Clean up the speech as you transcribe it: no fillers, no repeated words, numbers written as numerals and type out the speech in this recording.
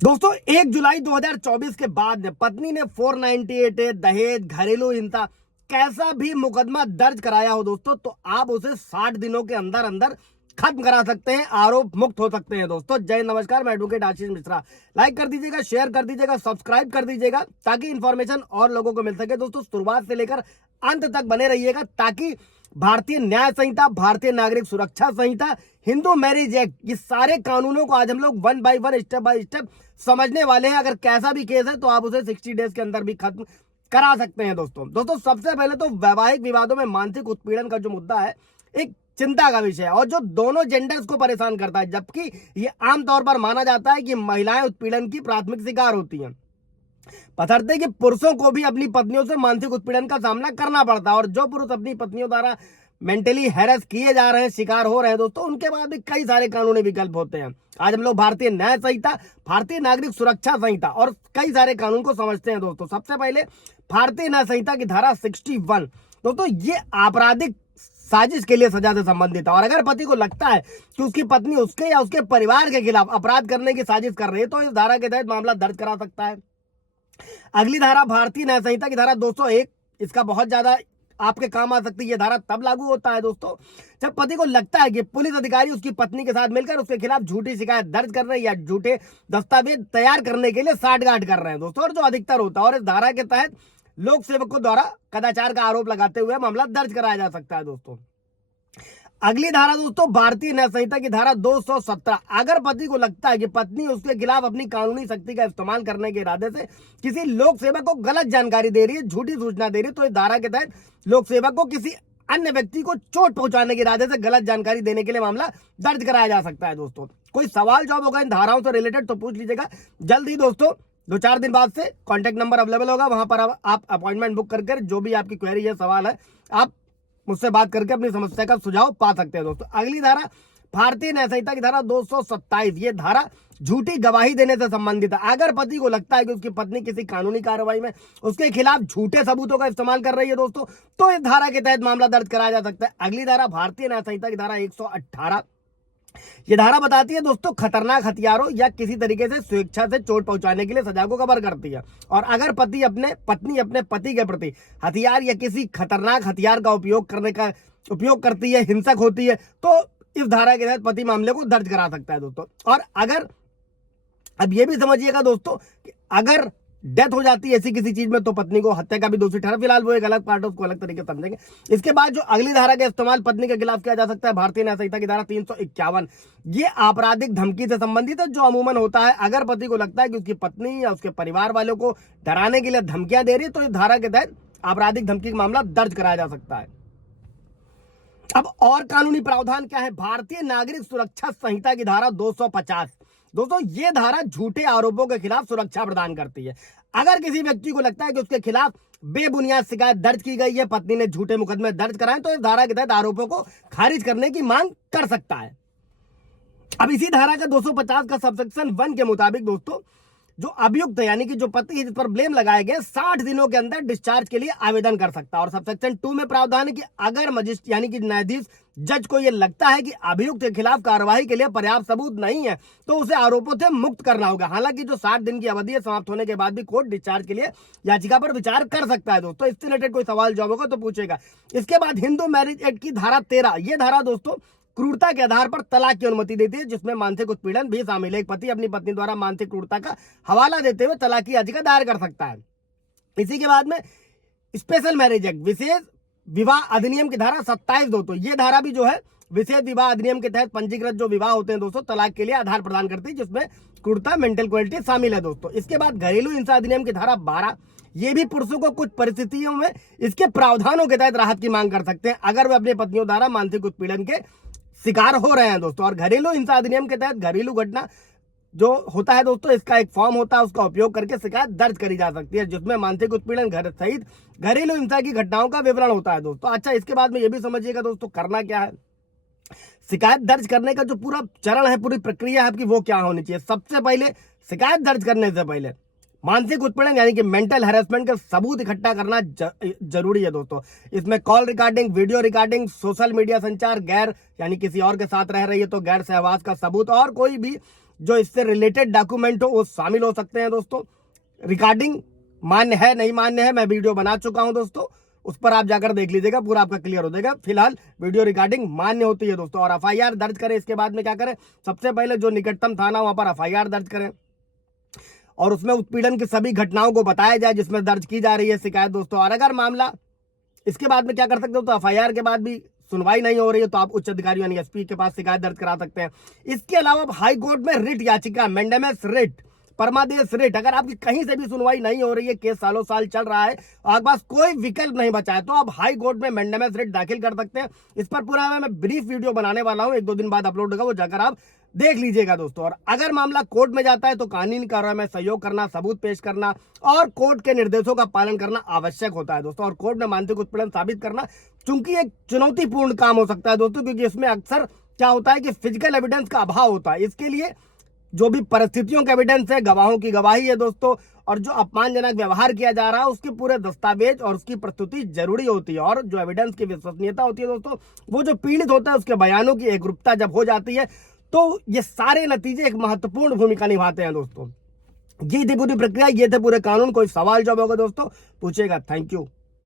दोस्तों 1 जुलाई 2024 के बाद पत्नी ने 498 दहेज घरेलू हिंसा कैसा भी मुकदमा दर्ज कराया हो दोस्तों, तो आप उसे 60 दिनों के अंदर अंदर खत्म करा सकते हैं, आरोप मुक्त हो सकते हैं। दोस्तों जय नमस्कार, मैं एडवोकेट आशीष मिश्रा। लाइक कर दीजिएगा, शेयर कर दीजिएगा, सब्सक्राइब कर दीजिएगा ताकि इंफॉर्मेशन और लोगों को मिल सके। दोस्तों शुरुआत से लेकर अंत तक बने रहिएगा ताकि भारतीय न्याय संहिता, भारतीय नागरिक सुरक्षा संहिता, हिंदू मैरिज एक्ट, ये सारे कानूनों को आज हम लोग one by one, step by step समझने वाले हैं। अगर कैसा भी केस है तो आप उसे 60 डेज के अंदर भी खत्म करा सकते हैं। दोस्तों सबसे पहले तो वैवाहिक विवादों में मानसिक उत्पीड़न का जो मुद्दा है, एक चिंता का विषय है और जो दोनों जेंडर्स को परेशान करता है, जबकि ये आमतौर पर माना जाता है कि महिलाएं उत्पीड़न की प्राथमिक शिकार होती हैं, बशर्ते कि पुरुषों को भी अपनी पत्नियों से मानसिक उत्पीड़न का सामना करना पड़ता है। और जो पुरुष अपनी पत्नियों द्वारा मेंटली हैरेस किए जा रहे हैं, शिकार हो रहे हैं दोस्तों, उनके पास भी कई सारे कानूनी विकल्प होते हैं। आज हम लोग भारतीय न्याय संहिता, भारतीय नागरिक सुरक्षा संहिता और कई सारे कानून को समझते हैं। दोस्तों सबसे पहले भारतीय न्याय संहिता की धारा 61। दोस्तों ये आपराधिक साजिश के लिए सजा से संबंधित है और अगर पति को लगता है कि उसकी पत्नी उसके या उसके परिवार के खिलाफ अपराध करने की साजिश कर रही है तो इस धारा के तहत मामला दर्ज करा सकता है। अगली धारा भारतीय न्याय संहिता की धारा 201, इसका बहुत ज्यादा आपके काम आ सकती है। ये धारा तब लागू होता है दोस्तों जब पति को लगता है कि पुलिस अधिकारी उसकी पत्नी के साथ मिलकर उसके खिलाफ झूठी शिकायत दर्ज कर रहे हैं या झूठे दस्तावेज तैयार करने के लिए साठगांठ कर रहे हैं दोस्तों, और जो अधिकतर होता है। और इस धारा के तहत लोक सेवकों द्वारा कदाचार का आरोप लगाते हुए मामला दर्ज कराया जा सकता है। दोस्तों अगली धारा दोस्तों भारतीय न्याय संहिता की धारा 217, अगर पति को लगता है कि पत्नी उसके खिलाफ अपनी कानूनी शक्ति का इस्तेमाल करने के इरादे से किसी लोक सेवक को गलत जानकारी दे रही है, झूठी सूचना दे रही है, तो इस धारा के तहत लोक सेवक को किसी अन्य व्यक्ति को चोट पहुंचाने के इरादे से गलत जानकारी देने के लिए मामला दर्ज कराया जा सकता है। दोस्तों कोई सवाल जवाब होगा इन धाराओं से रिलेटेड तो पूछ लीजिएगा। जल्द ही दोस्तों 2-4 दिन बाद से कॉन्टैक्ट नंबर अवेलेबल होगा, वहां पर आप अपॉइंटमेंट बुक करके जो भी आपकी क्वेरी है, सवाल है, आप मुझसे बात करके अपनी समस्या का सुझाव पा सकते हैं। दोस्तों अगली धारा भारतीय न्याय संहिता की धारा 227, ये धारा झूठी गवाही देने से संबंधित है। अगर पति को लगता है कि उसकी पत्नी किसी कानूनी कार्रवाई में उसके खिलाफ झूठे सबूतों का इस्तेमाल कर रही है दोस्तों, तो इस धारा के तहत मामला दर्ज कराया जा सकता है। अगली धारा भारतीय न्याय संहिता की धारा 118, ये धारा बताती है दोस्तों खतरनाक हथियारों या किसी तरीके से स्वेच्छा से चोट पहुंचाने के लिए सजा को कवर करती है। और अगर पत्नी अपने पति के प्रति हथियार या किसी खतरनाक हथियार का उपयोग करती है, हिंसक होती है, तो इस धारा के तहत पति मामले को दर्ज करा सकता है दोस्तों। और अगर अब ये भी समझिएगा दोस्तों कि अगर डेथ हो जाती है ऐसी किसी चीज में तो पत्नी को हत्या का भी दोषी ठहरा। फिलहाल वो एक अलग पार्ट है, उसको अलग तरीके से समझेंगे। इसके बाद जो अगली धारा का इस्तेमाल पत्नी के खिलाफ किया जा सकता है, भारतीय न्याय संहिता की धारा 351, ये आपराधिक धमकी से संबंधित है, जो अमूमन होता है अगर पति को लगता है कि उसकी पत्नी या उसके परिवार वालों को डराने के लिए धमकियां दे रही है, तो इस धारा के तहत आपराधिक धमकी का मामला दर्ज कराया जा सकता है। अब और कानूनी प्रावधान क्या है, भारतीय नागरिक सुरक्षा संहिता की धारा 250। दोस्तों ये धारा झूठे आरोपों के खिलाफ सुरक्षा प्रदान करती है। अगर किसी व्यक्ति को लगता है कि उसके खिलाफ बेबुनियाद शिकायत दर्ज की गई है, पत्नी ने झूठे मुकदमे दर्ज कराए, तो इस धारा के तहत आरोपों को खारिज करने की मांग कर सकता है। अब इसी धारा का 250 का सबसेक्शन 1 के मुताबिक दोस्तों जो अभियुक्त यानी कि जो पति जिस पर ब्लेम लगाए गए 60 दिनों के अंदर डिस्चार्ज के लिए आवेदन कर सकता है। और सबसेक्शन 2 में प्रावधान है कि अगर मजिस्ट्रेट यानी कि न्यायाधीश जज को यह लगता है कि अभियुक्त के खिलाफ कार्रवाई के लिए पर्याप्त सबूत नहीं है तो उसे आरोपों से मुक्त करना होगा। हालांकि जो 60 दिन की अवधि है समाप्त होने के बाद भी कोर्ट डिस्चार्ज के लिए याचिका पर विचार कर सकता है। दोस्तों इससे रिलेटेड कोई सवाल जवाब होगा तो पूछेगा। इसके बाद हिंदू मैरिज एक्ट की धारा 13, ये धारा दोस्तों क्रूरता के आधार पर तलाक की अनुमति देती है, जिसमें मानसिक उत्पीड़न भी शामिल है। एक पति अपनी पत्नी द्वारा मानसिक क्रूरता का हवाला देते हुए तलाक की याचिका दायर कर सकता है। इसी के बाद में स्पेशल मैरिज एक्ट, विशेष विवाह अधिनियम की धारा 27 दोस्तों, ये धारा भी जो है विशेष विवाह अधिनियम के तहत पंजीकृत जो विवाह होते हैं दोस्तों, तलाक के लिए आधार प्रदान करती है, जिसमें क्रूरता, मेंटल क्वालिटी शामिल है दोस्तों। इसके बाद घरेलू हिंसा अधिनियम की धारा 12, ये भी पुरुषों को कुछ परिस्थितियों में इसके प्रावधानों के तहत राहत की मांग कर सकते हैं अगर वे अपनी पत्नियों द्वारा मानसिक उत्पीड़न के शिकार हो रहे हैं दोस्तों। और घरेलू हिंसा अधिनियम के तहत घरेलू घटना जो होता है दोस्तों, इसका एक फॉर्म होता है, उसका उपयोग करके शिकायत दर्ज करी जा सकती है, जिसमें मानसिक उत्पीड़न घर सहित घरेलू हिंसा की घटनाओं का विवरण होता है दोस्तों। अच्छा इसके बाद में ये भी समझिएगा दोस्तों करना क्या है, शिकायत दर्ज करने का जो पूरा चरण है, पूरी प्रक्रिया है आपकी, वो क्या होनी चाहिए। सबसे पहले शिकायत दर्ज करने से पहले मानसिक उत्पीड़न यानी कि मेंटल हैरेसमेंट का सबूत इकट्ठा करना जरूरी है दोस्तों। इसमें call recording, video recording, social media संचार, गैर यानी किसी और के साथ रह रही है तो गैर सहवास का सबूत और कोई भी जो इससे रिलेटेड डॉक्यूमेंट हो वो शामिल हो सकते हैं दोस्तों। रिकॉर्डिंग मान्य है नहीं मान्य है, मैं वीडियो बना चुका हूं दोस्तों, उस पर आप जाकर देख लीजिएगा, पूरा आपका क्लियर हो जाएगा। फिलहाल वीडियो रिकॉर्डिंग मान्य होती है दोस्तों। और एफआईआर दर्ज करें, इसके बाद में क्या करें, सबसे पहले जो निकटतम थाना वहां पर एफआईआर दर्ज करें और उसमें उत्पीड़न की सभी घटनाओं को बताया जाए जिसमें दर्ज की जा रही है शिकायत दोस्तों। और अगर मामला इसके बाद में क्या कर सकते हो, तो एफआईआर के बाद भी सुनवाई नहीं हो रही है तो आप उच्च अधिकारी यानी एसपी के पास शिकायत दर्ज करा सकते हैं। इसके अलावा हाई कोर्ट में रिट याचिका, मैंडेमस रिट, परमादेश रिट, अगर आपकी कहीं से भी सुनवाई नहीं हो रही है, केस सालों साल चल रहा है, आपके पास कोई विकल्प नहीं बचा है, तो आप हाई कोर्ट में मैंडेमस रिट दाखिल कर सकते हैं। इस पर पूरा मैं ब्रीफ वीडियो बनाने वाला हूं, 1-2 दिन बाद अपलोड होगा, वो जाकर आप देख लीजिएगा दोस्तों। और अगर मामला कोर्ट में जाता है तो कानूनी कार्रवाई में सहयोग करना, सबूत पेश करना और कोर्ट के निर्देशों का पालन करना आवश्यक होता है दोस्तों। और कोर्ट में मानसिक उत्पीड़न साबित करना चूंकि एक चुनौतीपूर्ण काम हो सकता है दोस्तों, क्योंकि इसमें अक्सर क्या होता है कि फिजिकल एविडेंस का अभाव होता है। इसके लिए जो भी परिस्थितियों का एविडेंस है, गवाहों की गवाही है दोस्तों, और जो अपमानजनक व्यवहार किया जा रहा है उसके पूरे दस्तावेज और उसकी प्रस्तुति जरूरी होती है। और जो एविडेंस की विश्वसनीयता होती है दोस्तों, वो जो पीड़ित होता है उसके बयानों की एकरूपता जब हो जाती है तो ये सारे नतीजे एक महत्वपूर्ण भूमिका निभाते हैं दोस्तों। ये थी पूरी प्रक्रिया, ये थे पूरे कानून। कोई सवाल जवाब होगा दोस्तों पूछेगा। Thank you.